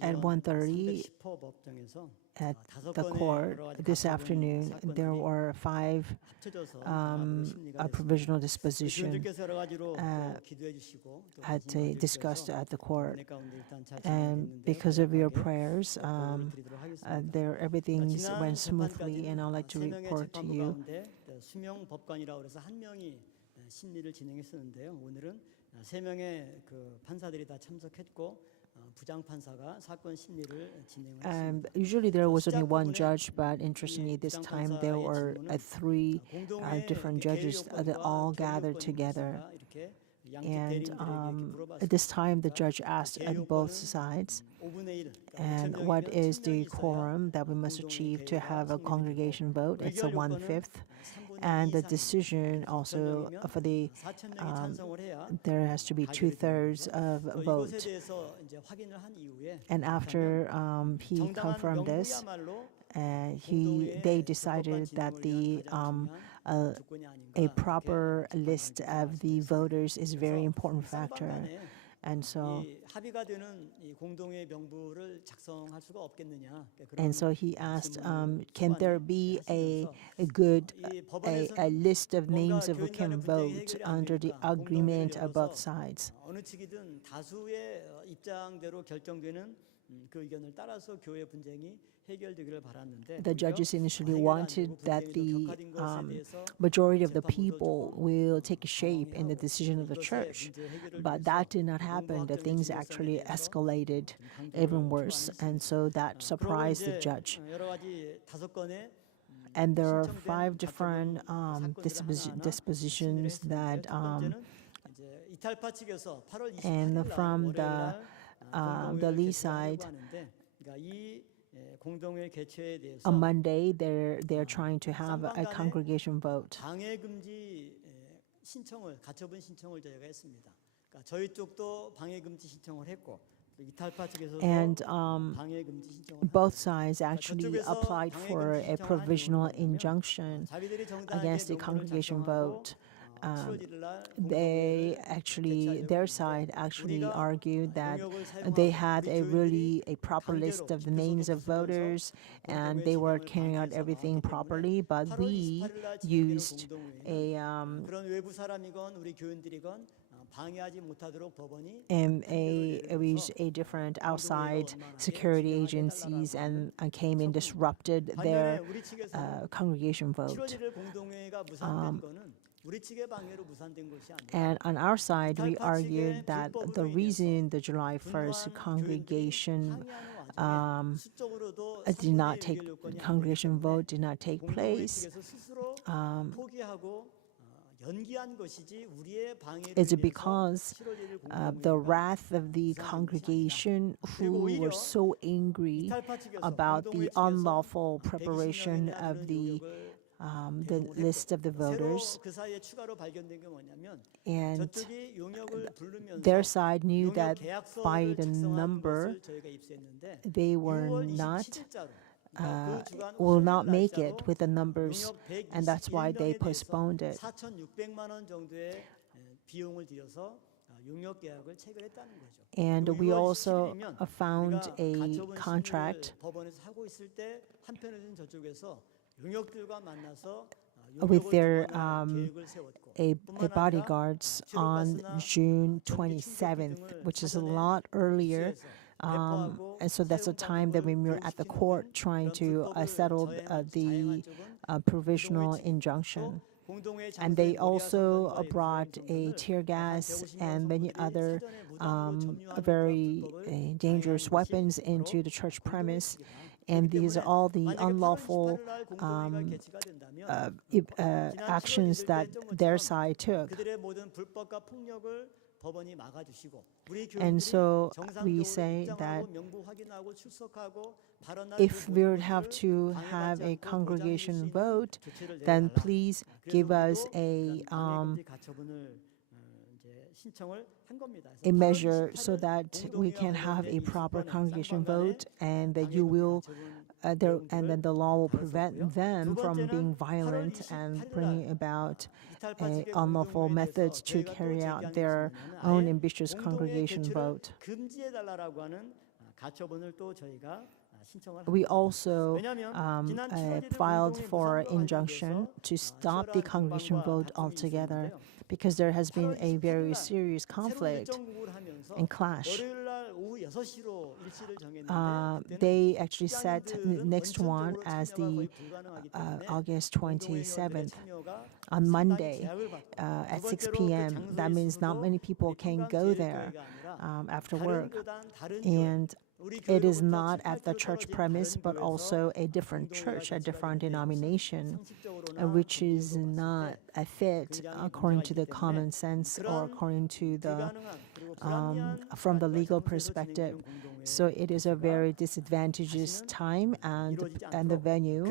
At 1:30 at the court this afternoon, there were 5 provisional disposition discussed at the court. And because of your prayers, everything went smoothly, and I'd like to report to you. 수명 법관이라고 해서 한 명이 심리를 진행했었는데요. 오늘은 3명의 그 판사들이 다 참석했고 부장 판사가 사건 심리를 진행했습니다. Usually there was only one judge, but interestingly this time there were 3 different judges that all gathered together. And at this time, the judge asked at both sides, and what is the quorum that we must achieve to have a congregation vote? It's a 1/5. And the decision also for the, there has to be 2/3 of vote. And after he confirmed this, they decided that a proper list of the voters is a very important factor. And so he asked, can there be a list of names of who can vote under the agreement of both sides? The judges initially wanted that the majority of the people will take shape in the decision of the church, but that did not happen. The things actually escalated even worse, and so that surprised the judge. And there are 5 different dispositions that, and from the Lee side, on Monday, they're trying to have a congregation vote. And both sides actually applied for a provisional injunction against the congregation vote. Their side actually argued that they had a proper list of the names of voters and they were carrying out everything properly, but we used a different outside security agencies and came and disrupted their congregation vote. And on our side, we argued that the reason the July 1st congregation vote did not take place is because the wrath of the congregation who were so angry about the unlawful preparation of the list of the voters, and their side knew that by the number they were not will not make it with the numbers, and that's why they postponed it. And we also found a contract with their bodyguards on June 27th, which is a lot earlier. And so that's the time that we were at the court trying to settle the provisional injunction. And they also brought a tear gas and many other very dangerous weapons into the church premise. And these are all the unlawful actions that their side took. And so we say that if we would have to have a congregation vote, then please give us a measure so that we can have a proper congregation vote and that you will and then the law will prevent them from being violent and bringing about unlawful methods to carry out their own ambitious congregation vote. 금지해달라고 하는 가처분을 또 저희가 신청을 We 합니다. also 왜냐하면 지난 7월 1일 filed 공동의 for 무상과 injunction 관련돼서 to stop the 치열한 congregation 공방과 vote 다툼이 altogether 있었는데요. because there has been 8월 a 28일 very 날 serious 새로운 conflict 일정국을 하면서 and clash. 월요일 날 오후 6시로 일시를 정했는데 They actually set 입장인들은 next one 원천적으로 as 참여가 the 거의 불가능하기 때문에 August 공동회의원들의 27th 참여가 on 상당히 Monday 제약을 받고 at 두 6 번째로 그 p.m. 장소의 That means not 수도 many people 우리 can go there 평강제일교회가 아니라 after 다른 work. 교단, 다른 교회, And 우리 it is 교회로부터 not 7, at the 8km church 떨어진 premise, 다른 but 교회에서 also a different 공동회의가 church, a 개최가 different 되는데 denomination, 상식적으로나 which is 법률로 봤을 not 때 a fit 굉장히 according 문제가 to the 있기 common 때문에 sense or 그런 according to the 불가능한 그리고 불합리한 from the 시간과 legal 장소에서 perspective. 진행되는 공동회의 So it is a 개최가 very disadvantageous 다시는 time 이루어지지 and the 않도록 venue.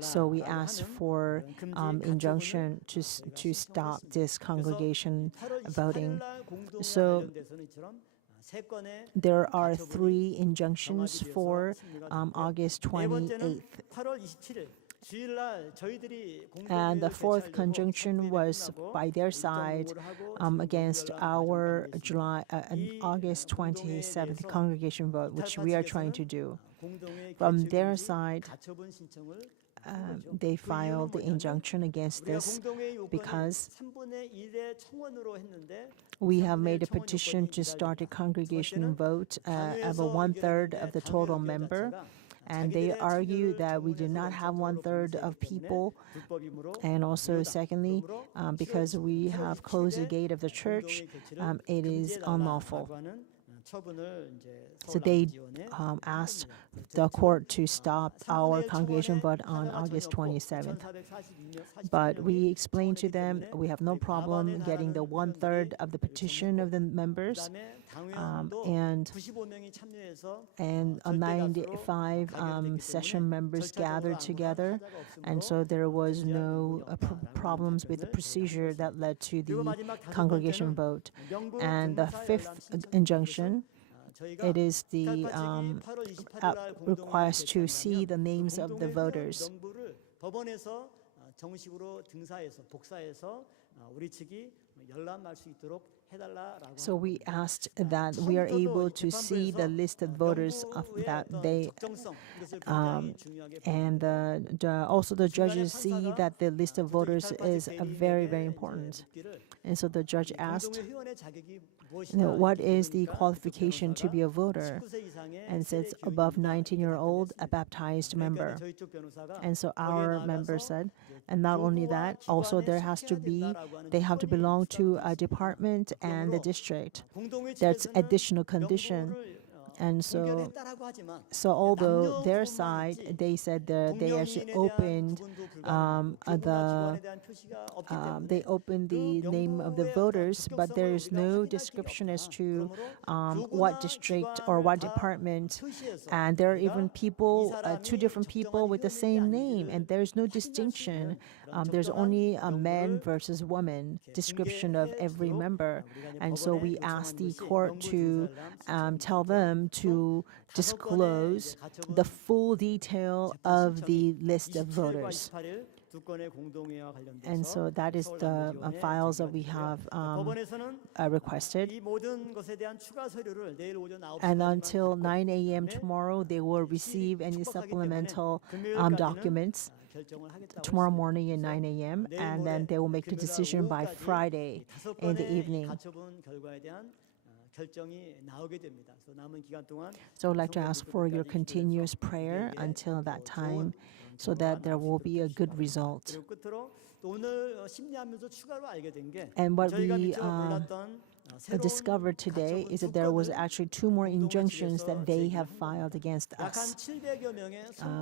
So we 금지해달라라고 asked 하는 for 그런 금지의 injunction 가처분을 to 저희가 stop 신청을 this 했습니다. congregation 그래서 8월 28일 voting. 날 공동회와 So 관련돼서는 이처럼 세 건의 there are 가처분이 3 injunctions 경합이 for 되어서 승리가 됐고요. August 네 번째는 28th. 8월 27일 주일날 저희들이 And the 공동회의를 fourth 개최하려고 conjunction 선거일이 was 끝나고 by their 일정 side 공고를 하고 지금 against 연락을 가지고 our 있습니다. 이 August 공동회의에 27th 대해서 congregation vote, which we are trying to do. 공동회의 From 개최 their 금지 side, 가처분 신청을 they filed the injunction against 우리가 this 공동회의 요건을 because 3분의 1의 청원으로 했는데 we have 3분의 made a 1 청원 petition 요건이 to start a 기다립니다. congregation 두 번째는 vote of 당회에서 1/3 의결했는데 of the 당회 total 의결 member. 자체가 And they 자기들의 argue 참여를 that we did 정문에서 not have 원천적으로 1/3 of 봉쇄했기 때문에 people. 불법이므로 And also, 무효다. secondly, 그러므로 because we 8월 have closed the 27일에 gate of the church, 공동회의 개최를 it is unlawful. 금지해달라라고 하는 처분을 이제 So they 서울남부지원에 asked 겁니다. the court to stop our 3분의 1 congregation 청원에 vote on 타자가 August 전혀 없고 27th. 9,442 But we 명이 explained to 청원했기 them 때문에 we have no 우리 problem 과반에 getting the 달하는 1/3 회원들이 of the petition of the members. 그다음에 당회원도 And 95명이 참여해서 and 절대 다수로 95 가결됐기 session 때문에 members 절차적으로 gathered 아무런 together, 타자가 없으므로 and so there was 금지할 no 요건이 없다라고 problems with the 답변을 procedure that led to 그리고 the 마지막 다섯 congregation 번째는 vote. 영구 And the 근무사 fifth 열람 신청 injunction, 저희가 it is the 스칼파 측이 8월 28일 날 공동회의를 request to see 개최한다면 the names 그 of the 공동회의 voters. 명부를 법원에서 정식으로 등사해서 복사해서 우리 측이 열람할 수 있도록 해달라라고. So we asked that we are able to see the list of voters of that they and also the judges see that the list of voters is very, very important. And so the judge asked, what is the qualification to be a voter? And says above 19-year-old, a baptized member. And so our member said, and not only that, also they have to belong to a department and the district. That's additional condition. And so although their side, they said that they actually opened the name of the voters, but there is no description as to what district or what department. And there are even people, 2 different people with the same name, and there is no distinction. There's only a man versus woman description of every member. And so we asked the court to tell them to disclose the full detail of the list of voters. And so that is the files that we have requested. And until 9 a.m. tomorrow, they will receive any supplemental documents tomorrow morning at 9 a.m. And then they will make the decision by Friday in the evening. So I'd like to ask for your continuous prayer until that time so that there will be a good result. And what we discovered today is that there was actually 2 more injunctions that they have filed against us.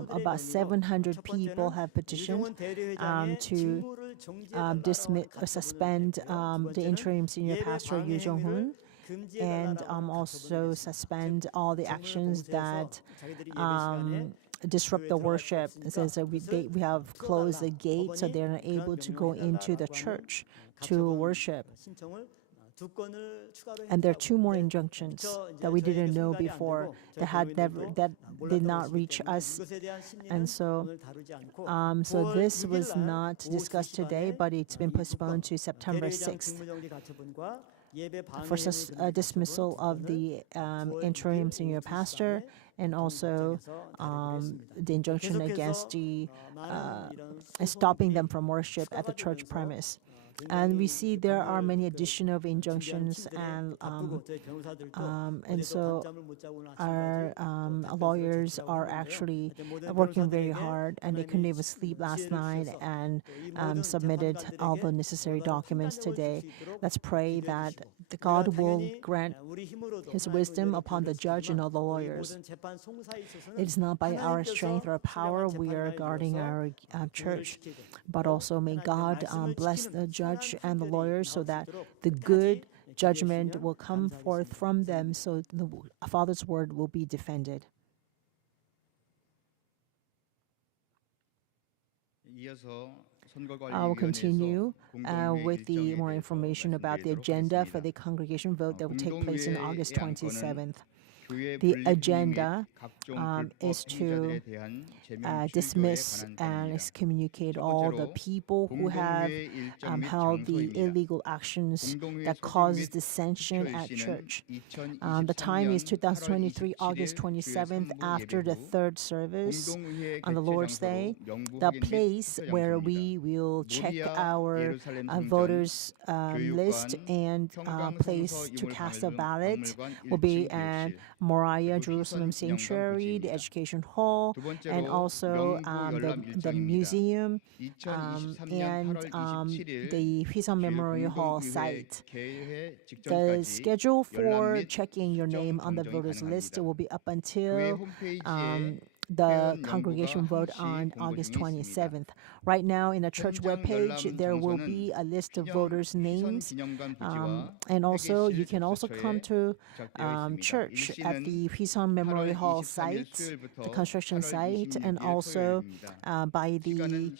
About 700 people have petitioned to suspend the interim senior pastor Yoo Jong-hoon, and also suspend all the actions that disrupt the worship. It says that we have closed the gate, so they're not able to go into the church to worship. 두 건을 추가로 And there are 했다고. 2 more 근데 injunctions 저 that we 저에게 didn't know 송달이 안 before 되고 that had never that did 몰랐던 not 것이기 reach 때문에 us. 이것에 대한 심리는 And so, 오늘 다루지 않고 So 9월 this 6일 was 날 not 오후 discussed 2시 today, 반에 but it's been 이 두 건, postponed to September 대리회장 6th 직무정지 가처분과 예배 방해 for 행위 금지 dismissal 가처분 of 두 the 건을 9월 interim 6일 senior 오후 2시 pastor 반에 and also 동부법정에서 다루기로 했습니다. the injunction 계속해서 against the 많은 이런 stopping them 소송들이 from worship at the church 추가가 premise. 되면서 And we 굉장히 see there are many 판결 additional 준비하는 injunctions 팀들이 and 바쁘고 저희 변호사들도 and 어제도 so 밤잠을 못 자고 오늘 our 아침까지 또 lawyers 제출하고 are 했는데요. actually 하여튼 모든 working very 변호사들에게 hard, and they couldn't even sleep last night and submitted all the necessary documents today. Let's pray that God will grant His wisdom upon the judge and all the lawyers. It is not by our strength or power we are guarding our church, but also may God bless the judge and the lawyers so that the good judgment will come forth from them, so the Father's word will be defended. I will continue with the more information about the agenda for the congregation vote that will take place on August 27th. The agenda is to dismiss and excommunicate all the people who have held the illegal actions that cause dissension at church. The time is 2023, August 27th, after the third service on the Lord's Day. The place where we will check our voters list and place to cast a ballot will be at Moriah Jerusalem Sanctuary, the Education Hall, and also the museum and the Hwison Memorial Hall site. The schedule for checking your name on the voters list will be up until the congregation vote on August 27th. Right now, in the church webpage, there will be a list of voters' names, and also you can also come to church at the Hwison Memorial Hall site, the construction site, and also by the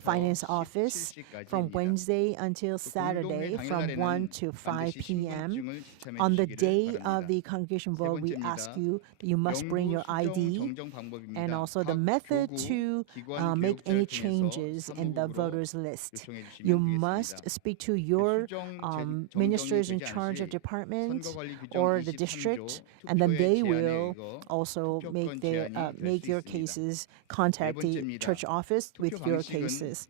finance office from Wednesday until Saturday from 1 to 5 p.m. On the day of the congregation vote, we ask you that you must bring your ID and also the method to make any changes in the voters list. You must speak to your ministers in charge of department or the district, and then they will also make your cases, contact the church office with your cases.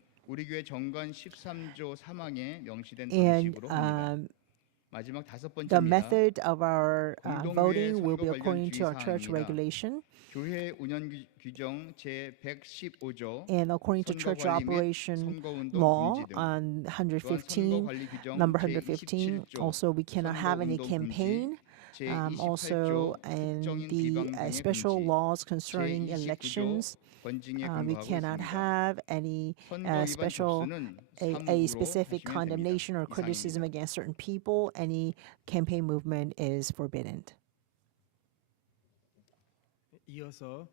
And the method of our voting will be according to our church regulation and according to church operation law on number 115. Also, we cannot have any campaign. Also, and the special laws concerning elections, we cannot have any a specific condemnation or criticism against certain people. Any campaign movement is forbidden. 이어서